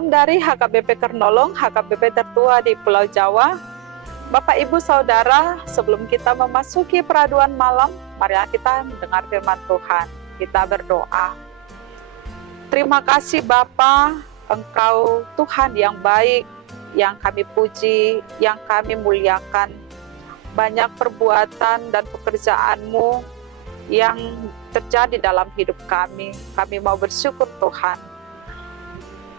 Salam dari HKBP Kernolong, HKBP tertua di Pulau Jawa. Bapak, Ibu, Saudara, sebelum kita memasuki peraduan malam, mari kita mendengar firman Tuhan. Kita berdoa. Terima kasih Bapa, Engkau Tuhan yang baik, yang kami puji, yang kami muliakan. Banyak perbuatan dan pekerjaan-Mu yang terjadi dalam hidup kami. Kami mau bersyukur Tuhan.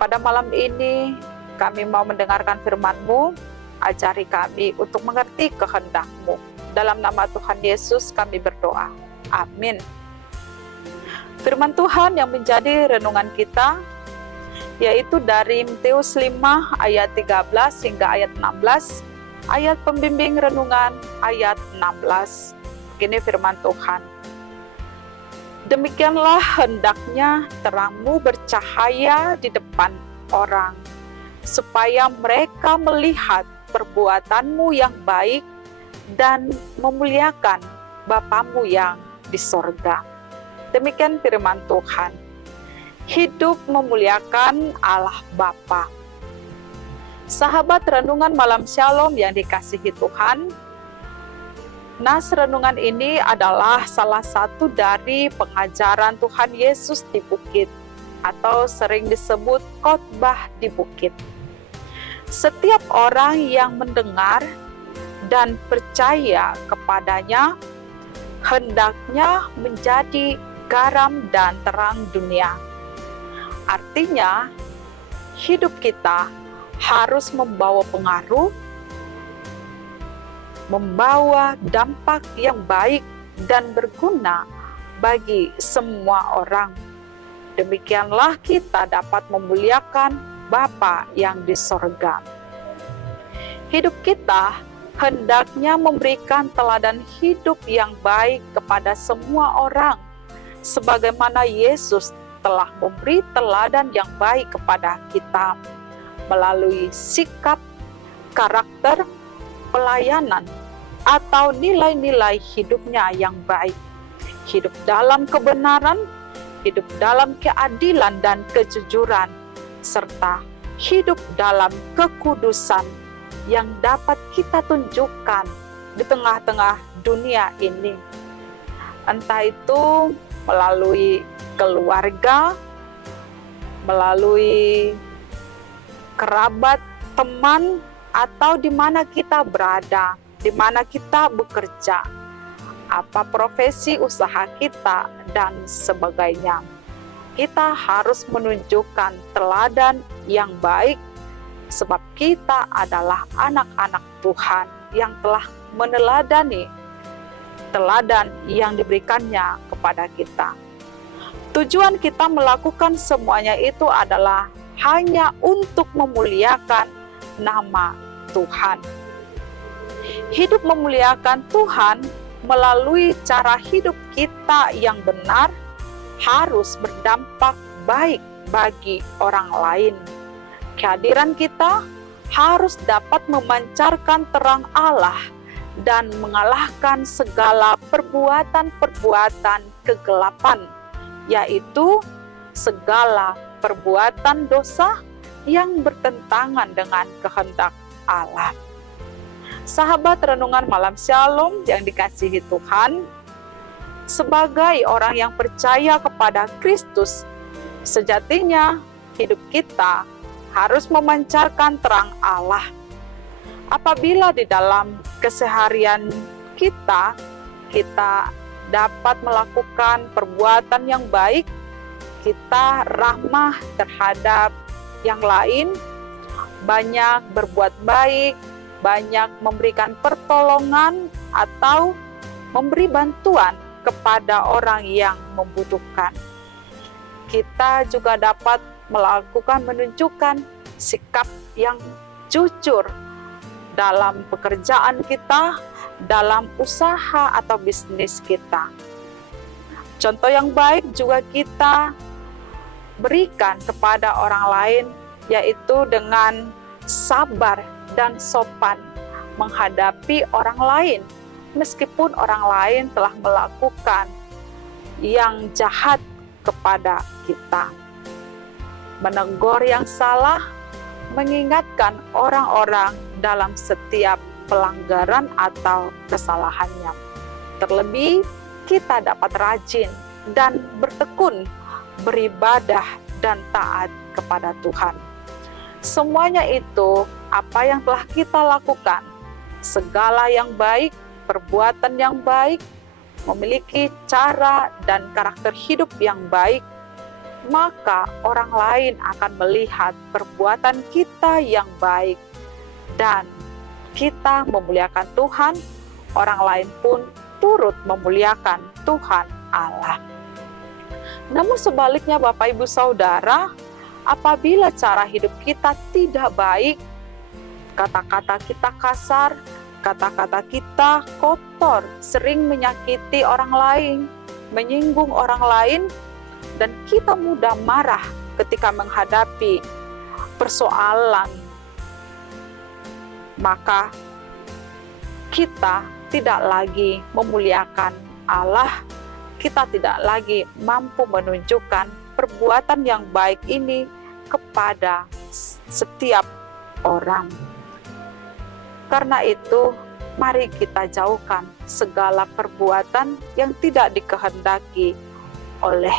Pada malam ini kami mau mendengarkan firman-Mu, ajari kami untuk mengerti kehendak-Mu. Dalam nama Tuhan Yesus kami berdoa. Amin. Firman Tuhan yang menjadi renungan kita, yaitu dari Matius 5 ayat 13 hingga ayat 16, ayat pembimbing renungan ayat 16. Begini firman Tuhan. Demikianlah hendaknya terangmu bercahaya di depan orang, supaya mereka melihat perbuatanmu yang baik dan memuliakan Bapamu yang di sorga. Demikian firman Tuhan. Hidup memuliakan Allah Bapa. Sahabat renungan malam Shalom yang dikasihi Tuhan, nas renungan ini adalah salah satu dari pengajaran Tuhan Yesus di bukit, atau sering disebut khotbah di bukit. Setiap orang yang mendengar dan percaya kepadanya hendaknya menjadi garam dan terang dunia. Artinya, hidup kita harus membawa pengaruh, membawa dampak yang baik dan berguna bagi semua orang. Demikianlah kita dapat memuliakan Bapa yang di sorga. Hidup kita hendaknya memberikan teladan hidup yang baik kepada semua orang, sebagaimana Yesus telah memberi teladan yang baik kepada kita melalui sikap, karakter, pelayanan, atau nilai-nilai hidupnya yang baik. Hidup dalam kebenaran, hidup dalam keadilan dan kejujuran, serta hidup dalam kekudusan yang dapat kita tunjukkan di tengah-tengah dunia ini. Entah itu melalui keluarga, melalui kerabat, teman, atau di mana kita berada, di mana kita bekerja, apa profesi usaha kita, dan sebagainya. Kita harus menunjukkan teladan yang baik, sebab kita adalah anak-anak Tuhan yang telah meneladani teladan yang diberikannya kepada kita. Tujuan kita melakukan semuanya itu adalah hanya untuk memuliakan nama Tuhan. Hidup memuliakan Tuhan melalui cara hidup kita yang benar harus berdampak baik bagi orang lain. Kehadiran kita harus dapat memancarkan terang Allah dan mengalahkan segala perbuatan-perbuatan kegelapan, yaitu segala perbuatan dosa yang bertentangan dengan kehendak Allah. Sahabat renungan malam Shalom yang dikasihi Tuhan, sebagai orang yang percaya kepada Kristus, sejatinya hidup kita harus memancarkan terang Allah. Apabila di dalam keseharian kita dapat melakukan perbuatan yang baik, kita ramah terhadap yang lain, banyak berbuat baik, banyak memberikan pertolongan atau memberi bantuan kepada orang yang membutuhkan. Kita juga dapat menunjukkan sikap yang jujur dalam pekerjaan kita, dalam usaha atau bisnis kita. Contoh yang baik juga kita berikan kepada orang lain, yaitu dengan sabar dan sopan menghadapi orang lain, meskipun orang lain telah melakukan yang jahat kepada kita. menegur yang salah, mengingatkan orang-orang dalam setiap pelanggaran atau kesalahannya. Terlebih, kita dapat rajin dan bertekun beribadah dan taat kepada Tuhan. Semuanya itu apa yang telah kita lakukan, segala yang baik, perbuatan yang baik, memiliki cara dan karakter hidup yang baik, maka orang lain akan melihat perbuatan kita yang baik dan kita memuliakan Tuhan, orang lain pun turut memuliakan Tuhan Allah. Namun sebaliknya Bapak Ibu Saudara, apabila cara hidup kita tidak baik, kata-kata kita kasar, kata-kata kita kotor, sering menyakiti orang lain, menyinggung orang lain, dan kita mudah marah ketika menghadapi persoalan, maka kita tidak lagi memuliakan Allah, kita tidak lagi mampu menunjukkan perbuatan yang baik ini kepada setiap orang. Karena itu, mari kita jauhkan segala perbuatan yang tidak dikehendaki oleh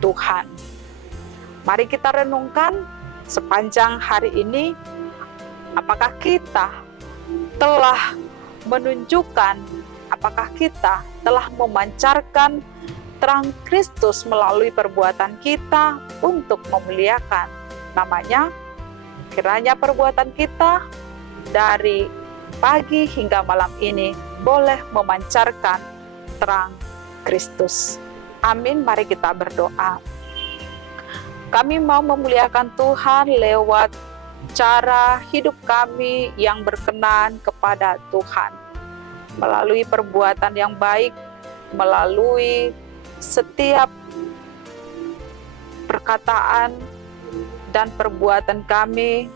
Tuhan. Mari kita renungkan sepanjang hari ini, apakah kita telah menunjukkan, apakah kita telah memancarkan terang Kristus melalui perbuatan kita untuk memuliakan namanya. Kiranya perbuatan kita dari pagi hingga malam ini boleh memancarkan terang Kristus. Amin, mari kita berdoa. Kami mau memuliakan Tuhan lewat cara hidup kami yang berkenan kepada Tuhan. Melalui perbuatan yang baik, melalui setiap perkataan dan perbuatan kami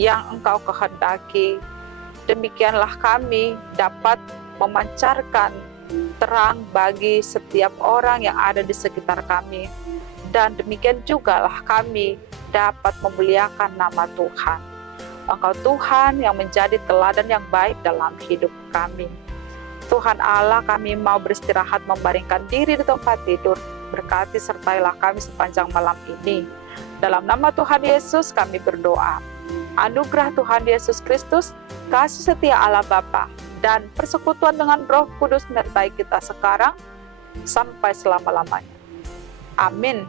yang Engkau kehendaki. Demikianlah kami dapat memancarkan terang bagi setiap orang yang ada di sekitar kami. Dan demikian jugalah kami dapat memuliakan nama Tuhan. Engkau Tuhan yang menjadi teladan yang baik dalam hidup kami. Tuhan Allah, kami mau beristirahat membaringkan diri di tempat tidur. Berkati sertailah kami sepanjang malam ini. Dalam nama Tuhan Yesus kami berdoa. Anugerah Tuhan Yesus Kristus, kasih setia Allah Bapa, dan persekutuan dengan Roh Kudus menyertai kita sekarang sampai selama-lamanya. Amin.